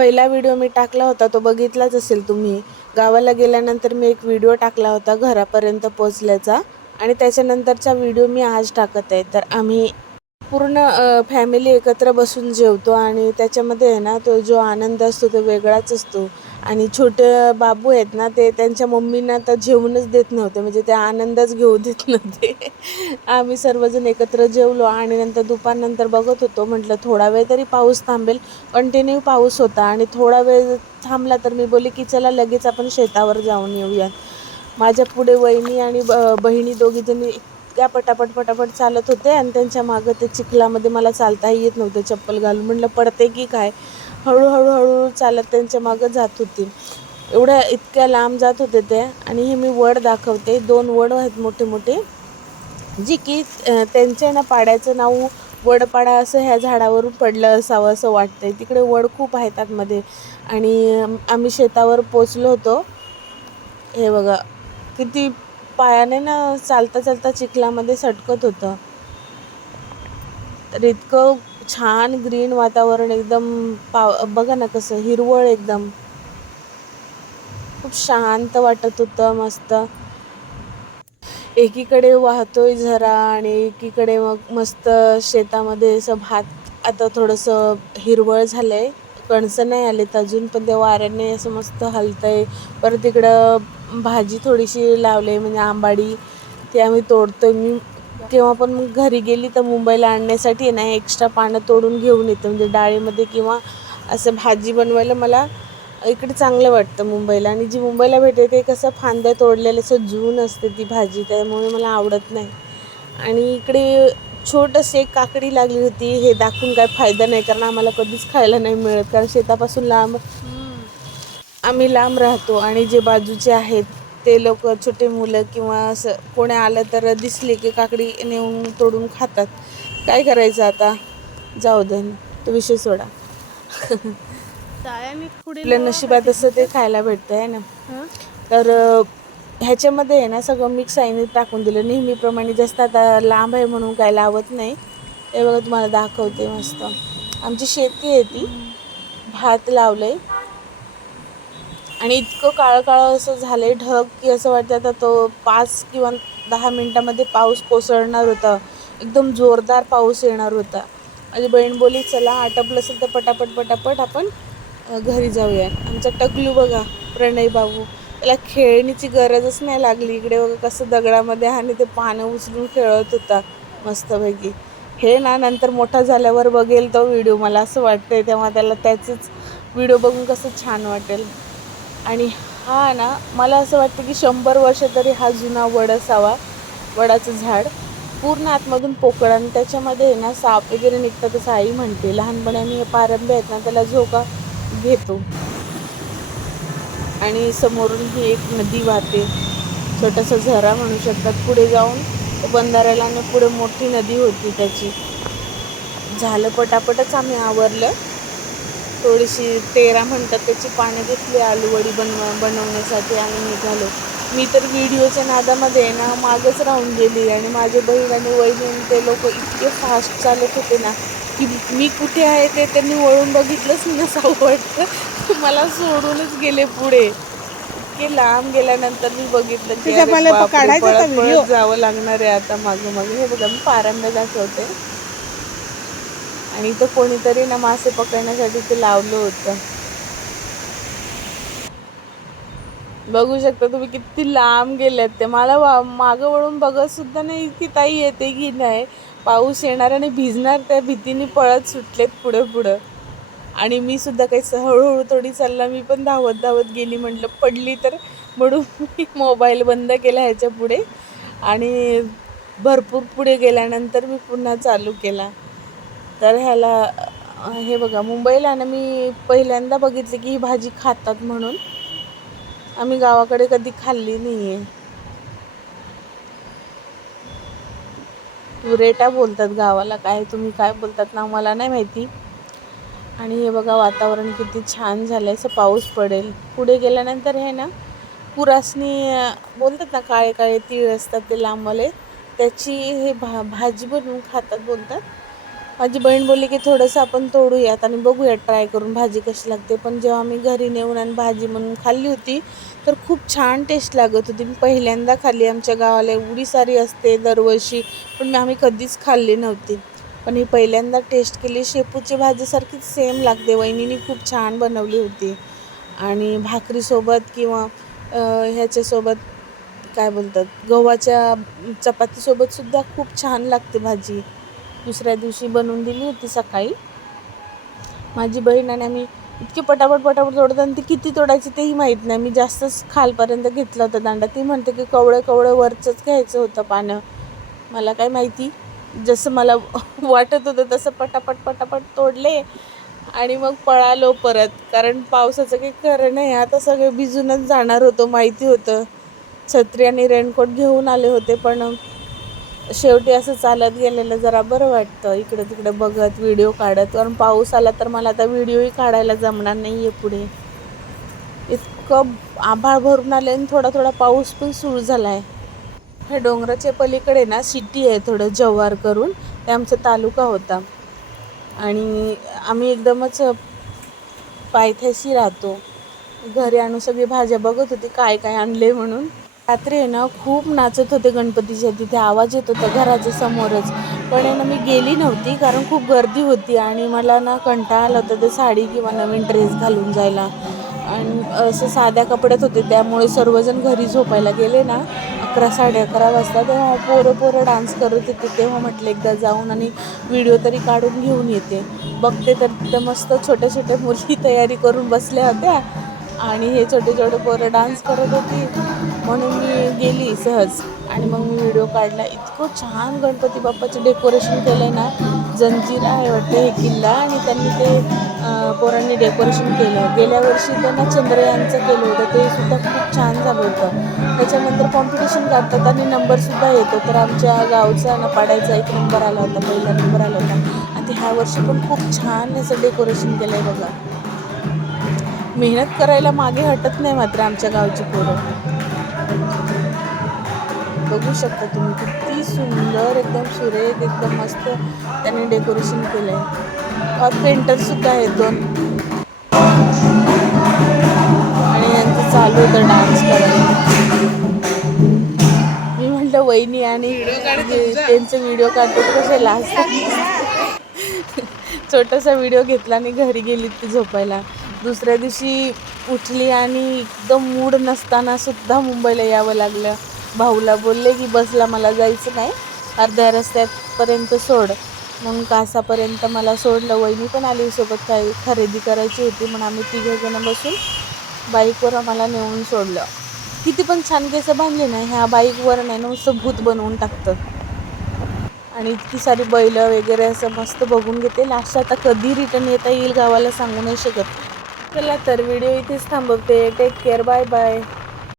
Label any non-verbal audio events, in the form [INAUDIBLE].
पहिला व्हिडिओ मी टाकला होता तो बघितलाच असेल तुम्ही. गावाला गेल्यानंतर मी एक व्हिडिओ टाकला होता घरापर्यंत पोचल्याचा आणि त्याच्यानंतरचा व्हिडिओ मी आज टाकत आहे. तर आम्ही पूर्ण फॅमिली एकत्र बसून जेवतो आणि त्याच्यामध्ये आहे ना तो जो आनंद असतो तो वेगळाच असतो. आणि छोटे बाबू आहेत ना ते त्यांच्या मम्मींना तर जेवणच देत नव्हते. म्हणजे ते आनंदच घेऊ देत नव्हते. [LAUGHS] आम्ही सर्वजण एकत्र जेवलो आणि नंतर दुपारनंतर बघत होतो. म्हटलं थोडा वेळ तरी पाऊस थांबेल. कंटिन्यू पाऊस होता आणि थोडा वेळ थांबला तर मी बोलले की चला लगेच आपण शेतावर जाऊन येऊया माझ्या पुढे वहिनी आणि ब बहिणी दोघीजणी इतक्या पटापट पटापट चालत होते आणि त्यांच्या मागं ते चिखलामध्ये मला चालताही येत नव्हतं चप्पल घालून. म्हटलं पडते की काय? हळूहळू हळूहळू चालत त्यांच्या मागं जात होती. एवढ्या इतक्या लांब जात होते ते. आणि हे मी वड दाखवते. दोन वड आहेत मोठे मोठे. जी की त्यांच्या ना पाड्याचं नाव वडपाडा असं ह्या झाडावरून पडलं असावं असं वाटतंय. तिकडे वड खूप आहेत आतमध्ये. आणि आम्ही शेतावर पोचलो होतो. हे बघा किती पायाने ना चालता चालता चिखलामध्ये सटकत होतं. तर इतकं छान ग्रीन वातावरण एकदम पाव बघा ना कसं हिरवळ एकदम. खूप शांत वाटत होतं मस्त. एकीकडे वाहतोय झरा आणि एकीकडे मग मस्त शेतामध्ये असं भात. आता थोडंसं हिरवळ झालंय. कणसं नाही आलेत अजून पण ते वाऱ्याने असं मस्त हलतंय. परत इकडं भाजी थोडीशी लावली म्हणजे आंबाडी. ती आम्ही तोडतोय. मी केव्हा पण मग घरी गेली तर मुंबईला आणण्यासाठी ना एक्स्ट्रा पानं तोडून घेऊन येतं. म्हणजे डाळीमध्ये किंवा असं भाजी बनवायला मला इकडे चांगलं वाटतं मुंबईला. आणि जी मुंबईला भेटते ते कसं फांद्या तोडलेलं असं जून असते ती भाजी त्यामुळे मला आवडत नाही. आणि इकडे छोटंसं एक काकडी लागली होती हे दाखवून काय फायदा नाही कारण आम्हाला कधीच खायला नाही मिळत. कारण शेतापासून लांब आम्ही लांब राहतो आणि जे बाजूचे आहेत ते लोक छोटे मुलं किंवा असं कोणी आलं तर दिसले की काकडी नेऊन तोडून खातात. काय करायचं आता? जाऊ दे तो विषय सोडा. टाळ्याने पुढे नशिबात असं ते खायला भेटतं आहे ना? तर ह्याच्यामध्ये आहे ना सगळं मिक्स आईने टाकून दिलं. नेहमीप्रमाणे जास्त आता लांब आहे म्हणून काय लावत नाही. हे बघा तुम्हाला दाखवते मस्त. आमची शेती आहे ती. भात लावलंय. आणि इतकं काळं काळं असं झालंय ढग की असं वाटतं आता तो पाच किंवा दहा मिनटामध्ये पाऊस कोसळणार होता. एकदम जोरदार पाऊस येणार होता. माझी बहीण बोली चला आटपलं असेल तर पटापट पटापट आपण घरी जाऊया. आमचा टकलू बघा प्रणय बाबू. त्याला खेळणीची गरजच नाही लागली. इकडे बघा कसं दगडामध्ये आणि ते पानं उचलून खेळत होता मस्तपैकी. हे ना नंतर मोठा झाल्यावर बघेल तो व्हिडिओ. मला असं वाटतंय तेव्हा त्याला त्याचेच व्हिडिओ बघून कसं छान वाटेल. आणि हा ना मला असं वाटतं की शंभर वर्ष तरी हा जुना वड असावा वडाचं झाड. पूर्ण आतमधून पोकळ आणि त्याच्यामध्ये आहे ना साप वगैरे निघतात असं आई म्हणते. लहानपणी आम्ही हे पारंबे आहेत ना त्याला झोका घेतो. आणि समोरून ही एक नदी वाहते. छोटासा झरा म्हणू शकतात. पुढे जाऊन बंधाऱ्याला आणि पुढे मोठी नदी होती त्याची. झालं पटापटच आम्ही आवरलं. थोडीशी तेरा म्हणतात त्याची पानं घेतली आलूवडी बनव बनवण्यासाठी आम्ही निघालो. मी तर व्हिडिओच्या नादामध्ये ना मागच राहून गेली आणि माझे बहीण आणि वहिनी आणि ते लोक इतके फास्ट चालत होते ना की मी कुठे आहे ते त्यांनी वळून बघितलंच नसावं वाटतं. मला सोडूनच गेले पुढे. इतके लांब गेल्यानंतर मी बघितलं की मला. जावं लागणार आहे आता मागं मागे. हे बघा मी पारंब्या दाखवते. आणि इथं कोणीतरी ना मासे पकडण्यासाठी ते लावलं होतं. बघू शकता तुम्ही किती लांब गेलेत ते. मला वा- मागं वळून बघत सुद्धा नाही की ताई येते की नाही. पाऊस येणार आणि भिजणार त्या भीतीने पळत सुटलेत पुढं पुढं. आणि मी सुद्धा काही स- हळूहळू थोडी चालला. मी पण धावत धावत गेली. म्हटलं पडली तर म्हणून [LAUGHS] मी मोबाईल बंद केला ह्याच्या पुढे. आणि भरपूर पुढे गेल्यानंतर मी पुन्हा चालू केला. तर ह्याला हे बघा मुंबईला ना मी पहिल्यांदा बघितली की ही भाजी खातात म्हणून. आम्ही गावाकडे कधी खाल्ली नाही आहे तुरेटा बोलतात गावाला काय तुम्ही काय बोलतात ना मला नाही माहिती. आणि हे बघा वातावरण किती छान झालं असं पाऊस पडेल. पुढे गेल्यानंतर हे ना पुरासनी बोलतात ना काळे काळे तीळ असतात ते लांबवाले त्याची हे भा भाजी बनवून खातात बोलतात. माझी बहीण बोलली की थोडंसं आपण तोडूयात आणि बघूयात ट्राय करून भाजी कशी लागते. पण जेव्हा मी घरी नेऊन आणि भाजी म्हणून खाल्ली होती तर खूप छान टेस्ट लागत होती. मी पहिल्यांदा खाल्ली. आमच्या गावाला एवढी सारी असते दरवर्षी पण मी आम्ही कधीच खाल्ली नव्हती. पण ही पहिल्यांदा टेस्ट केली. शेपूची भाजीसारखीच सेम लागते. वहिनीने खूप छान बनवली होती. आणि भाकरीसोबत किंवा ह्याच्यासोबत काय बोलतात? गव्हाच्या चपातीसोबत सुद्धा खूप छान लागते भाजी. दुसऱ्या दिवशी बनवून दिली होती सकाळी. माझी बहीण आणि आम्ही इतकी पटापट पटापट तोडत आणि ती किती तोडायची तेही माहीत नाही. मी जास्तच खालपर्यंत घेतलं होतं दांडा. ती म्हणते की कवळं कवळं वरचंच घ्यायचं होतं पानं. मला काय माहिती जसं मला वाटत होतं तसं पटापट पटापट तोडले आणि मग पळालो परत. कारण पावसाचं काही खरं नाही. आता सगळं भिजूनच जाणार होतो माहिती होतं. छत्री आणि रेनकोट घेऊन आले होते पण शेवटी असं चालत गेलेलं जरा बरं वाटतं. इकडं तिकडं बघत व्हिडिओ काढत. कारण पाऊस आला तर मला आता व्हिडिओही काढायला जमणार नाही आहे पुढे. इतकं आभाळ भरून आले आणि थोडा थोडा पाऊस पण सुरू झाला आहे हे डोंगराच्या पलीकडे ना सिटी आहे थोडं जव्हार करून. ते आमचा तालुका होता. आणि आम्ही एकदमच पायथ्याशी राहतो. घरी आणून सगळी भाज्या बघत होती काय काय आणले म्हणून. रात्री आहे ना खूप नाचत होते गणपतीच्या तिथे आवाज येत होता घराच्या समोरच. पण आहे ना मी गेली नव्हती कारण खूप गर्दी होती आणि मला ना कंटाळा आला होता ते साडी किंवा नवीन ड्रेस घालून जायला. आणि असं साध्या कपड्यात होते त्यामुळे सर्वजण घरी झोपायला गेले ना अकरा साडे अकरा वाजता. तेव्हा पोरं पोरं डान्स करत होते तेव्हा म्हटलं एकदा जाऊन आणि व्हिडिओ तरी काढून घेऊन येते. बघते तर तिथं मस्त छोट्या छोट्या मुली तयारी करून बसल्या होत्या. आणि हे छोटे छोटे पोरं डान्स करत होती. म्हणून मी गेली सहज. आणि मग मी व्हिडिओ काढला. इतकं छान गणपती बाप्पाचं डेकोरेशन केलं आहे ना. जंजिरा आहे वाटतं हे किल्ला. आणि त्यांनी ते पोरांनी डेकोरेशन केलं. गेल्या वर्षी त्यांना चंद्रयानचं केलं होतं. ते सुद्धा खूप छान झालं होतं. त्याच्यानंतर कॉम्पिटिशन करतात आणि नंबरसुद्धा येतो. तर आमच्या गावचा ना पाडायचा एक नंबर आला होता. पहिला नंबर आला होता. आणि ते ह्या वर्षी पण खूप छान असं डेकोरेशन केलं आहे बघा. मेहनत करायला मागे हटत नाही मात्र आमच्या गावची पोरं. बघू शकता तुम्ही किती सुंदर एकदम सुरेख एकदम मस्त त्यांनी डेकोरेशन केलं आहे पेंटरसुद्धा आहेत दोन. आणि यांचं चालू होतं डान्स करायला. मी म्हटलं वहिनी आणि त्यांचे व्हिडिओ काढतो कसे लास्ट छोटासा व्हिडिओ घेतला आणि घरी गेली ती झोपायला. दुसऱ्या दिवशी उठली आणि एकदम मूड नसताना सुद्धा मुंबईला यावं लागलं. भाऊला बोलले की बसला मला जायचं नाही. अर्ध्या रस्त्यापर्यंत सोड. मग कासापर्यंत मला सोडलं. वहिनी पण आली सोबत काही खरेदी करायची होती म्हणून आम्ही तिघंजणं बसून बाईकवर आम्हाला नेऊन सोडलं. किती पण छान केसं बांधले नाही ह्या बाईकवर नाही नुसतं भूत बनवून टाकतं. आणि इतकी सारी बैलं वगैरे असं मस्त बघून घेते. लास्ट आता कधी रिटर्न येता येईल गावाला सांगू नाही शकत. चला तर व्हिडिओ इथेच थांबवते. Take care bye bye